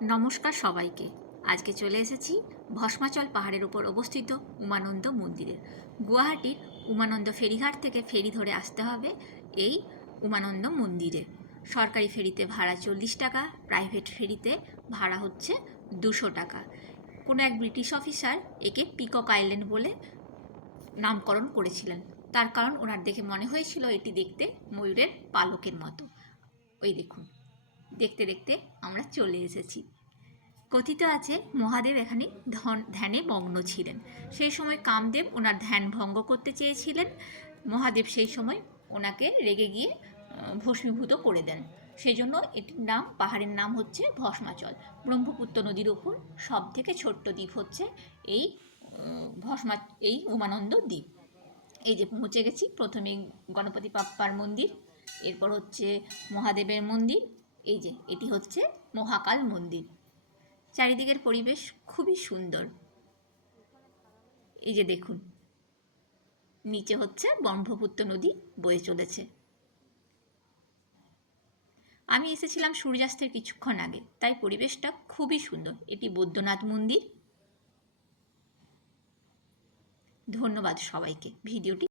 নমস্কার সবাইকে। আজকে চলে এসেছি ভস্মাচল পাহাড়ের উপর অবস্থিত উমানন্দ মন্দিরে। গুয়াহাটির উমানন্দ ফেরিঘাট থেকে ফেরি ধরে আসতে হবে এই উমানন্দ মন্দিরে। সরকারি ফেরিতে ভাড়া চল্লিশ টাকা প্রাইভেট ফেরিতে ভাড়া হচ্ছে দুশো টাকা। কোনো এক ব্রিটিশ অফিসার একে পিকক আইল্যান্ড বলে নামকরণ করেছিলেন। তার কারণ ওনার দেখে মনে হয়েছিল এটি দেখতে ময়ূরের পালকের মতো। ওই দেখুন। দেখতে দেখতে আমরা চলে এসেছি। কথিত আছে, মহাদেব এখানে ধন- ধ্যানে মগ্ন ছিলেন। সেই সময় কামদেব ওনার ধ্যান ভঙ্গ করতে চেয়েছিলেন। মহাদেব সেই সময় ওনাকে রেগে গিয়ে ভস্মীভূত করে দেন। সেই জন্য এটির নাম, পাহাড়ের নাম হচ্ছে ভস্মাচল। ব্রহ্মপুত্র নদীর ওপর সব থেকে ছোট্ট দ্বীপ হচ্ছে এই ভস্মা, এই উমানন্দ দ্বীপ। এই যে পৌঁছে গেছি, প্রথমে গণপতি বাপ্পার মন্দির, এরপর হচ্ছে মহাদেবের মন্দির এই যে, এটি হচ্ছে মহাকাল মন্দির। চারিদিকের পরিবেশ খুবই সুন্দর। এই যে দেখুন, নিচে হচ্ছে ব্রহ্মপুত্র নদী বয়ে চলেছে। আমি এসেছিলাম সূর্যাস্তের কিছুক্ষণ আগে, তাই পরিবেশটা খুবই সুন্দর। এটি বৈদ্যনাথ মন্দির। ধন্যবাদ সবাইকে। ভিডিওটি